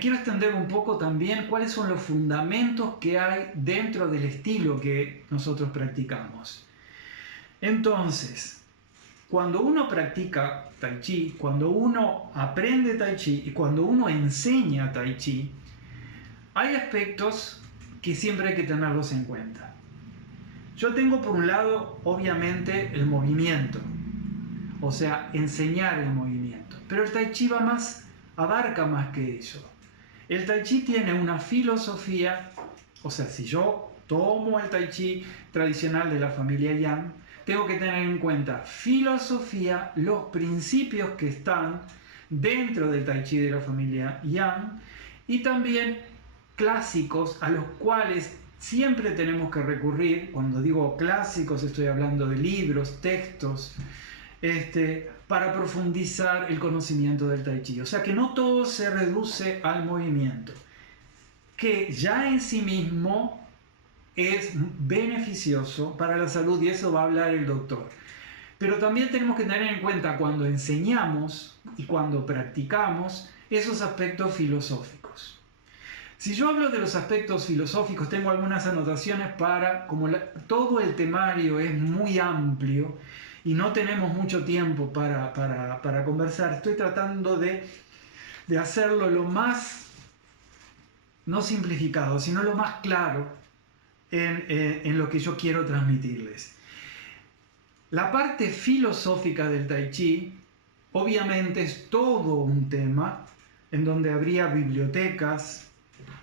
quiero extender un poco también cuáles son los fundamentos que hay dentro del estilo que nosotros practicamos. Entonces, cuando uno practica Tai Chi, cuando uno aprende Tai Chi y cuando uno enseña Tai Chi, hay aspectos que siempre hay que tenerlos en cuenta. Yo tengo por un lado, obviamente, el movimiento, o sea, enseñar el movimiento. Pero el Tai Chi va más, abarca más que eso. El Tai Chi tiene una filosofía, o sea, si yo tomo el Tai Chi tradicional de la familia Yang, tengo que tener en cuenta filosofía, los principios que están dentro del Tai Chi de la familia Yang y también clásicos a los cuales siempre tenemos que recurrir. Cuando digo clásicos estoy hablando de libros, textos, para profundizar el conocimiento del Tai Chi. O sea que no todo se reduce al movimiento, que ya en sí mismo es beneficioso para la salud y eso va a hablar el doctor. Pero también tenemos que tener en cuenta cuando enseñamos y cuando practicamos esos aspectos filosóficos. Si yo hablo de los aspectos filosóficos, tengo algunas anotaciones para, como todo el temario es muy amplio y no tenemos mucho tiempo para conversar, estoy tratando de hacerlo lo más, no simplificado, sino lo más claro en lo que yo quiero transmitirles. La parte filosófica del Tai Chi, obviamente es todo un tema en donde habría bibliotecas,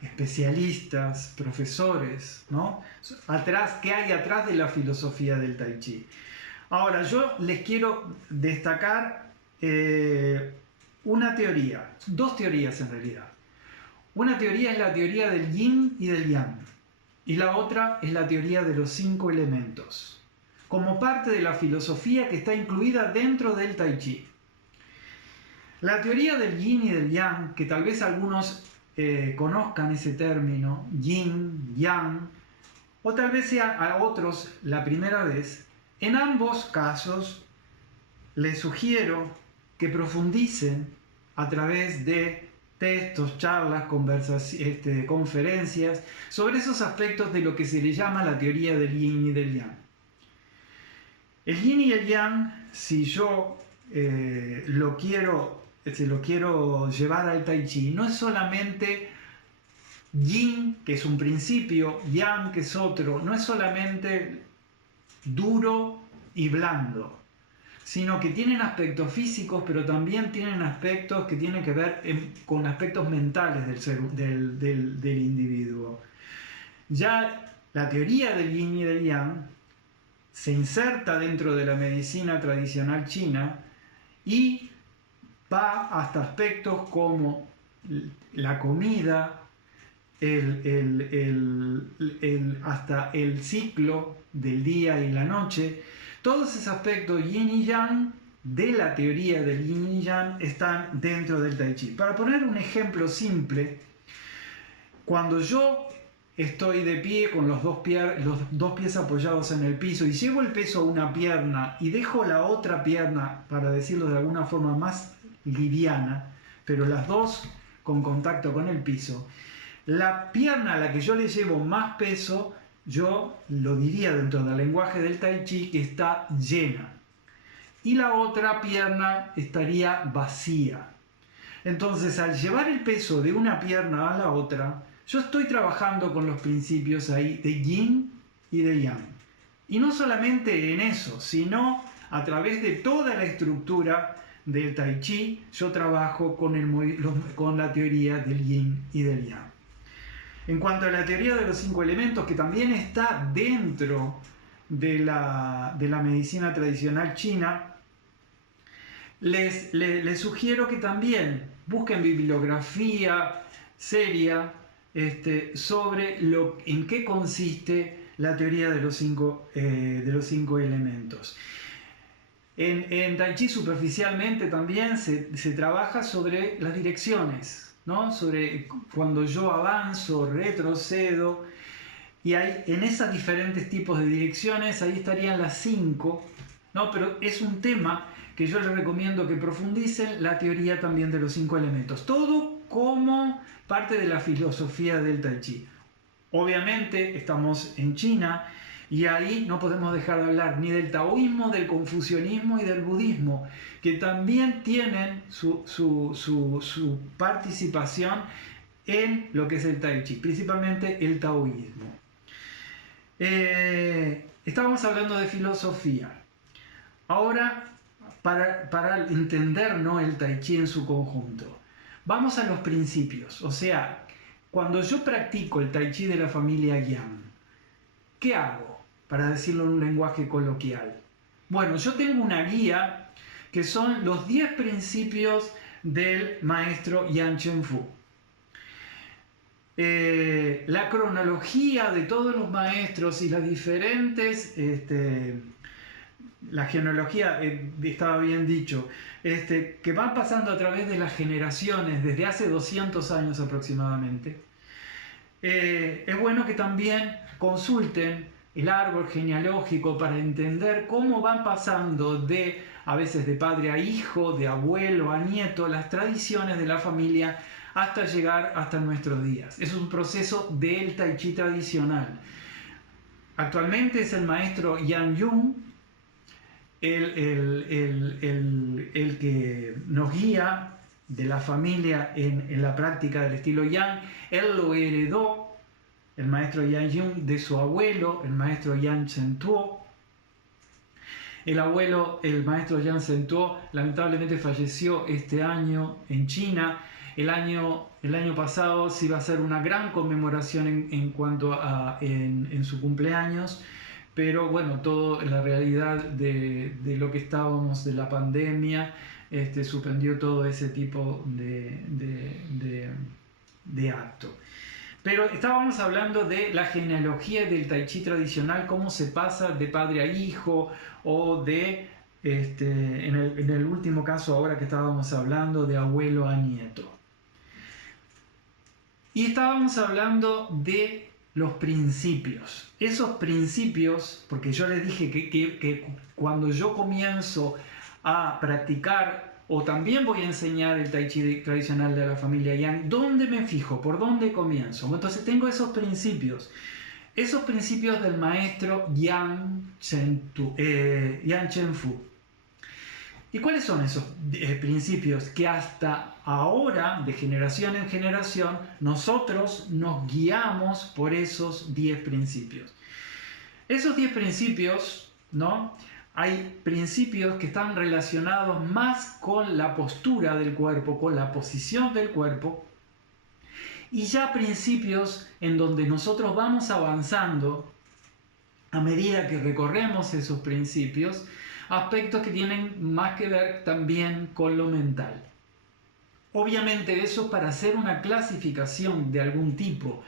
especialistas, profesores, ¿no? ¿Qué hay atrás de la filosofía del Tai Chi? Ahora, yo les quiero destacar una teoría, dos teorías en realidad. Una teoría es la teoría del Yin y del Yang, y la otra es la teoría de los 5 elementos, como parte de la filosofía que está incluida dentro del Tai Chi. La teoría del Yin y del Yang, que tal vez algunos conozcan ese término, Yin, Yang, o tal vez sea a otros la primera vez, en ambos casos les sugiero que profundicen a través de textos, charlas, conferencias sobre esos aspectos de lo que se le llama la teoría del Yin y del Yang. El Yin y el Yang, si yo lo quiero llevar al Tai Chi, no es solamente Yin, que es un principio, Yang, que es otro, no es solamente duro y blando, sino que tienen aspectos físicos, pero también tienen aspectos que tienen que ver con aspectos mentales del individuo. Ya la teoría del Yin y del Yang se inserta dentro de la medicina tradicional china y va hasta aspectos como la comida, hasta el ciclo del día y la noche. Todos esos aspectos yin y yang de la teoría del yin y yang están dentro del Tai Chi. Para poner un ejemplo simple, cuando yo estoy de pie con los dos pies apoyados en el piso y llevo el peso a una pierna y dejo la otra pierna, para decirlo de alguna forma más liviana, pero las dos con contacto con el piso, la pierna a la que yo le llevo más peso, yo lo diría dentro del lenguaje del Tai Chi que está llena, y la otra pierna estaría vacía. Entonces, al llevar el peso de una pierna a la otra, yo estoy trabajando con los principios ahí de Yin y de Yang. Y no solamente en eso, sino a través de toda la estructura del Tai Chi, yo trabajo con la teoría del Yin y del Yang. En cuanto a la teoría de los 5 elementos, que también está dentro de la medicina tradicional china, les sugiero que también busquen bibliografía seria sobre en qué consiste la teoría de los 5 elementos. En Tai Chi superficialmente también se trabaja sobre las direcciones, ¿no? Sobre cuando yo avanzo, retrocedo, y en esos diferentes tipos de direcciones, ahí estarían las 5, ¿no? Pero es un tema que yo les recomiendo que profundicen, la teoría también de los 5 elementos. Todo como parte de la filosofía del Tai Chi. Obviamente estamos en China y ahí no podemos dejar de hablar ni del taoísmo, del confucianismo y del budismo, que también tienen su participación en lo que es el Tai Chi, principalmente el taoísmo. Estábamos hablando de filosofía. Ahora, para entender, ¿no?, el Tai Chi en su conjunto, vamos a los principios. O sea, cuando yo practico el Tai Chi de la familia Yang, ¿qué hago? Para decirlo en un lenguaje coloquial. Bueno, yo tengo una guía que son los 10 principios del maestro Yan Chen Fu. La cronología de todos los maestros y las diferentes, la genealogía, estaba bien dicho, que van pasando a través de las generaciones desde hace 200 años aproximadamente. Es bueno que también consulten el árbol genealógico para entender cómo van pasando a veces de padre a hijo, de abuelo a nieto, las tradiciones de la familia hasta llegar hasta nuestros días. Es un proceso del Tai Chi tradicional. Actualmente es el maestro Yang Yun el que nos guía de la familia en la práctica del estilo Yang. Él lo heredó, el maestro Yang Yun, de su abuelo, el maestro Yang Chen Tuo. El abuelo, el maestro Yang Chen Tuo, lamentablemente falleció este año en China. El año pasado se iba a hacer una gran conmemoración en su cumpleaños, pero bueno, todo la realidad de lo que estábamos, de la pandemia, suspendió todo ese tipo de acto. Pero estábamos hablando de la genealogía del Tai Chi tradicional, cómo se pasa de padre a hijo, o en el último caso ahora que estábamos hablando, de abuelo a nieto. Y estábamos hablando de los principios. Esos principios, porque yo les dije que cuando yo comienzo a practicar, o también voy a enseñar el Tai Chi tradicional de la familia Yang, ¿dónde me fijo? ¿Por dónde comienzo? Entonces tengo esos principios del maestro Yang Chen Fu. ¿Y cuáles son esos principios que hasta ahora, de generación en generación, nosotros nos guiamos por esos 10 principios? Esos 10 principios, ¿no? Hay principios que están relacionados más con la postura del cuerpo, con la posición del cuerpo, y ya principios en donde nosotros vamos avanzando a medida que recorremos esos principios, aspectos que tienen más que ver también con lo mental. Obviamente eso es para hacer una clasificación de algún tipo,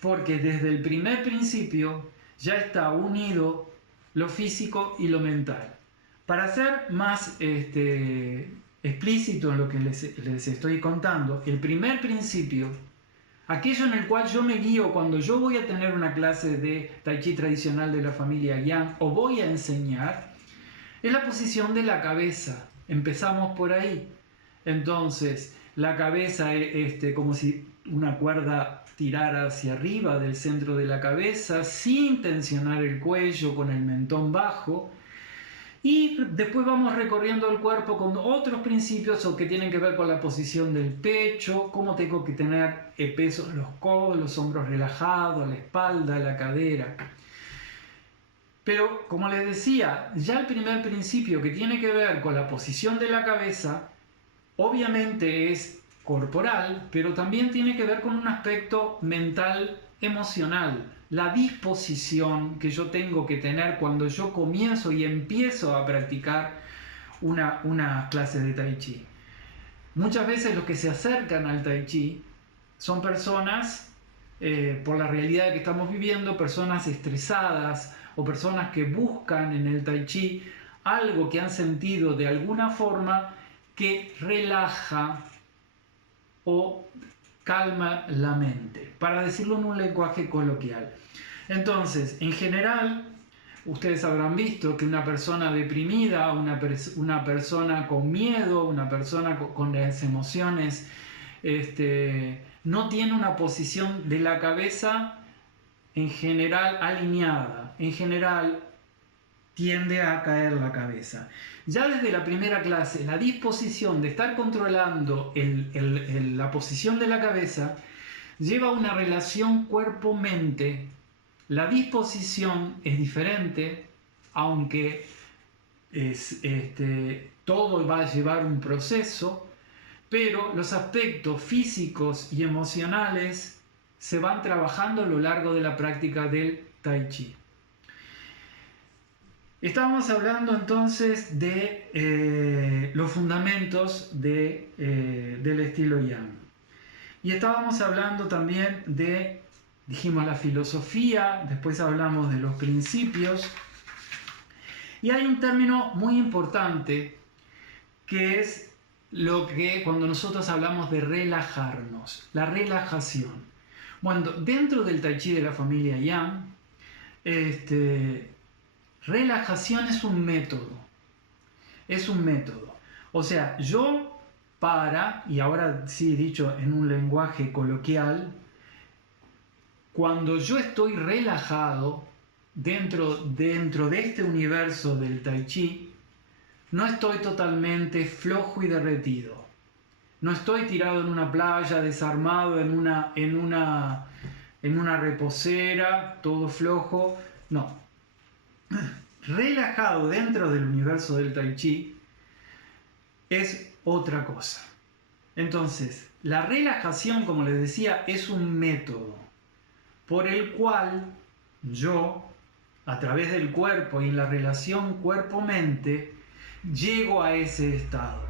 porque desde el primer principio ya está unido lo físico y lo mental. Para ser más explícito en lo que les estoy contando, el primer principio, aquello en el cual yo me guío cuando yo voy a tener una clase de Tai Chi tradicional de la familia Yang o voy a enseñar, es la posición de la cabeza. Empezamos por ahí. Entonces, la cabeza es como si una cuerda tirara hacia arriba del centro de la cabeza, sin tensionar el cuello, con el mentón bajo. Y después vamos recorriendo el cuerpo con otros principios que tienen que ver con la posición del pecho, cómo tengo que tener peso en los codos, los hombros relajados, la espalda, la cadera. Pero, como les decía, ya el primer principio que tiene que ver con la posición de la cabeza, obviamente es corporal, pero también tiene que ver con un aspecto mental, emocional, la disposición que yo tengo que tener cuando yo comienzo y empiezo a practicar una clase de Tai Chi. Muchas veces los que se acercan al Tai Chi son personas, por la realidad que estamos viviendo, personas estresadas, o personas que buscan en el Tai Chi algo que han sentido de alguna forma que relaja o calma la mente, para decirlo en un lenguaje coloquial. Entonces, en general, ustedes habrán visto que una persona deprimida, una persona con miedo, una persona con las emociones no tiene una posición de la cabeza en general alineada. En general tiende a caer la cabeza. Ya desde la primera clase, la disposición de estar controlando la posición de la cabeza lleva a una relación cuerpo-mente. La disposición es diferente, aunque todo va a llevar un proceso, pero los aspectos físicos y emocionales se van trabajando a lo largo de la práctica del Tai Chi. Estábamos hablando entonces de los fundamentos del estilo Yang. Y estábamos hablando también dijimos la filosofía, después hablamos de los principios. Y hay un término muy importante que es cuando nosotros hablamos de relajarnos, la relajación. Bueno, dentro del Tai Chi de la familia Yang, relajación es un método. Es un método. O sea, y ahora sí dicho en un lenguaje coloquial, cuando yo estoy relajado dentro de este universo del Tai Chi, no estoy totalmente flojo y derretido. No estoy tirado en una playa, desarmado en una reposera, todo flojo. No. Relajado dentro del universo del Tai Chi es otra cosa. Entonces, la relajación, como les decía, es un método por el cual yo, a través del cuerpo y en la relación cuerpo-mente, llego a ese estado.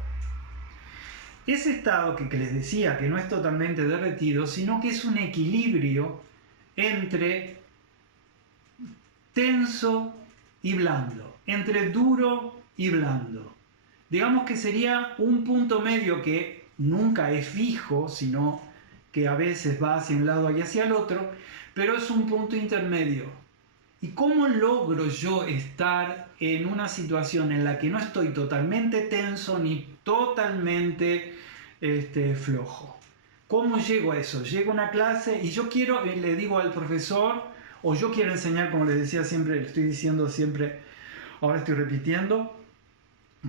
Ese estado que les decía que no es totalmente derretido, sino que es un equilibrio entre tenso y blando, entre duro y blando. Digamos que sería un punto medio que nunca es fijo, sino que a veces va hacia un lado y hacia el otro, pero es un punto intermedio. ¿Y cómo logro yo estar en una situación en la que no estoy totalmente tenso ni totalmente flojo? ¿Cómo llego a eso? Llego a una clase y yo le digo al profesor, o yo quiero enseñar, como les decía siempre, le estoy diciendo siempre, ahora estoy repitiendo,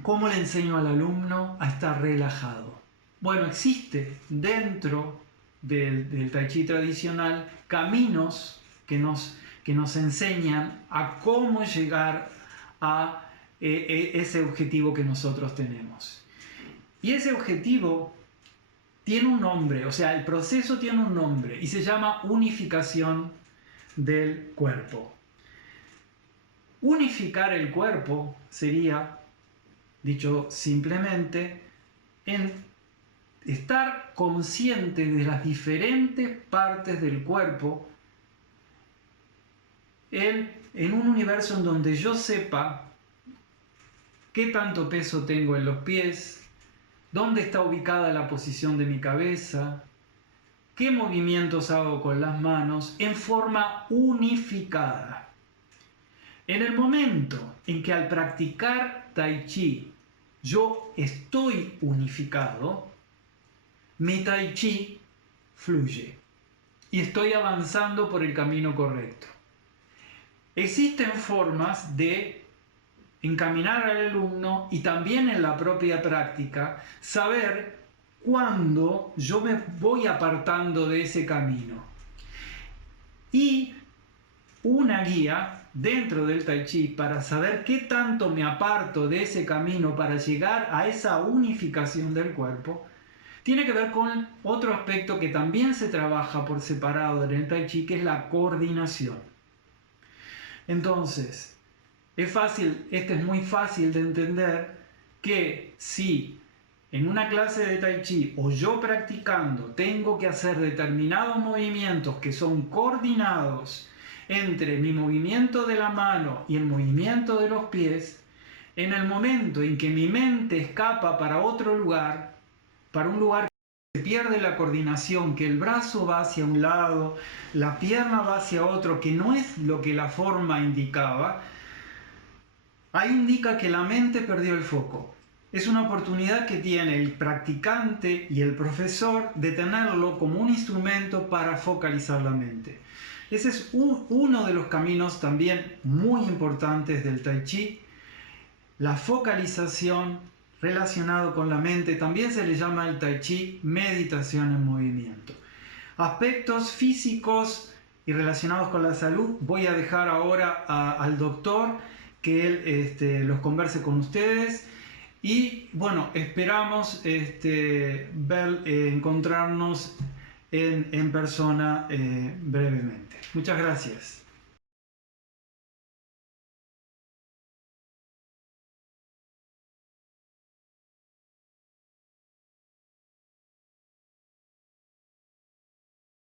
¿cómo le enseño al alumno a estar relajado? Bueno, existe dentro del Tai Chi tradicional caminos que nos enseñan a cómo llegar a ese objetivo que nosotros tenemos. Y ese objetivo tiene un nombre, o sea, el proceso tiene un nombre y se llama unificación del cuerpo. Unificar el cuerpo sería, dicho simplemente, en estar consciente de las diferentes partes del cuerpo en un universo en donde yo sepa qué tanto peso tengo en los pies, dónde está ubicada la posición de mi cabeza, qué movimientos hago con las manos en forma unificada. En el momento en que al practicar Tai Chi yo estoy unificado, mi Tai Chi fluye y estoy avanzando por el camino correcto. Existen formas de encaminar al alumno y también en la propia práctica saber cuándo yo me voy apartando de ese camino. Y una guía dentro del Tai Chi para saber qué tanto me aparto de ese camino para llegar a esa unificación del cuerpo tiene que ver con otro aspecto que también se trabaja por separado en el Tai Chi, que es la coordinación. Entonces, es muy fácil de entender que si en una clase de Tai Chi o yo practicando tengo que hacer determinados movimientos que son coordinados entre mi movimiento de la mano y el movimiento de los pies, en el momento en que mi mente escapa para otro lugar, para un lugar que se pierde la coordinación, que el brazo va hacia un lado, la pierna va hacia otro, que no es lo que la forma indicaba, ahí indica que la mente perdió el foco. es una oportunidad que tiene el practicante y el profesor de tenerlo como un instrumento para focalizar la mente. Ese es uno de los caminos también muy importantes del Tai Chi. La focalización relacionado con la mente también se le llama el Tai Chi meditación en movimiento. Aspectos físicos y relacionados con la salud voy a dejar ahora al doctor que él los converse con ustedes. Y bueno, esperamos encontrarnos en persona brevemente. Muchas gracias.